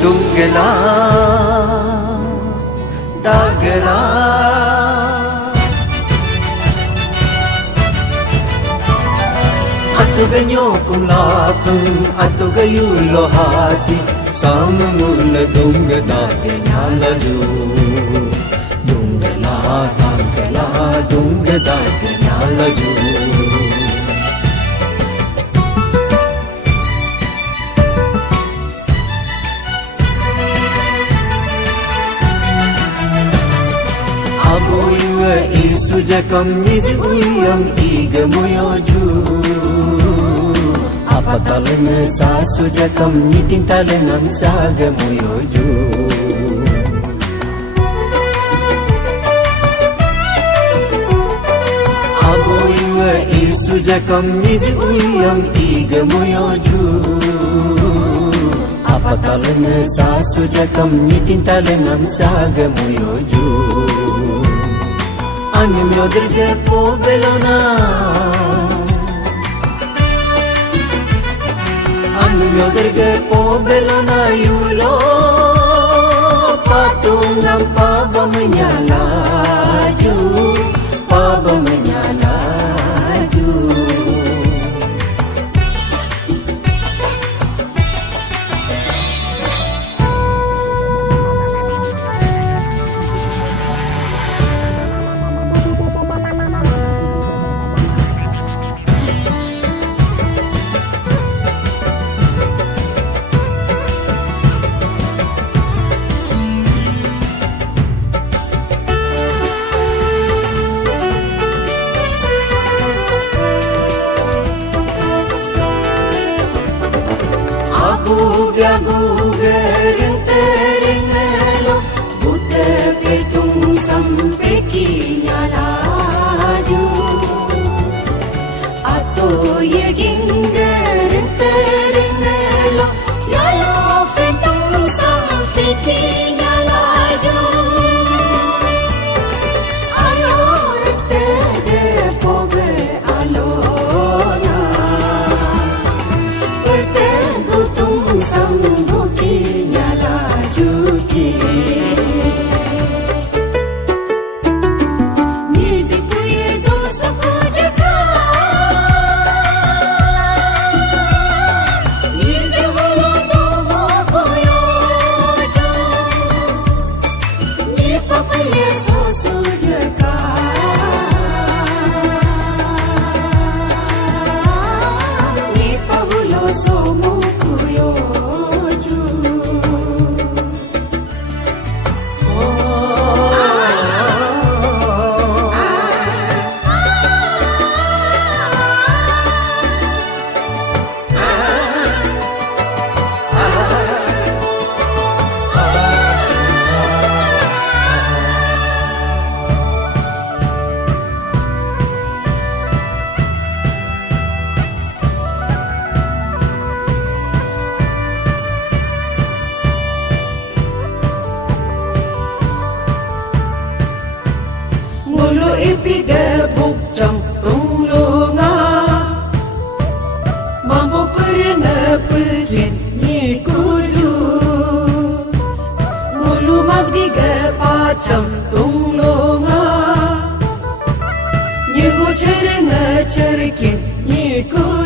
Dungla Dagla Atuganyo kung lapang Atugayulo hati Samamula dunga dagla laju Dungla Dagla Dunga dagla laju Aboiwa isujakam nizuyam igamoyoju Apatalena sasujakam nitintalenam sagamoyoju Aboiwa isujakam nizuyam igamoyoju Apatalena sasujakam nitintalenam sagamoyoju Angin yodirge po belona Angin yodirge po belona yulo Patungang paba menyalaju Paba menyalaju Guga guga rente ringelo Buddha petung sampai kinyalaju Ato ye ginga rente ringelo Yalo petung sampai kinyalaju Ayo rente de pobe alona Sambuki nyala juki Niji puye dosa kujaka Niji holo domo koyojo Ni papaye sosu jaka Ni pahulo somu Mulu ipiga bukcang tunglunga Mampu perina pekin ni kuju Mulu magdiga pacam tunglunga Nyigu cerina cerikin ni kuju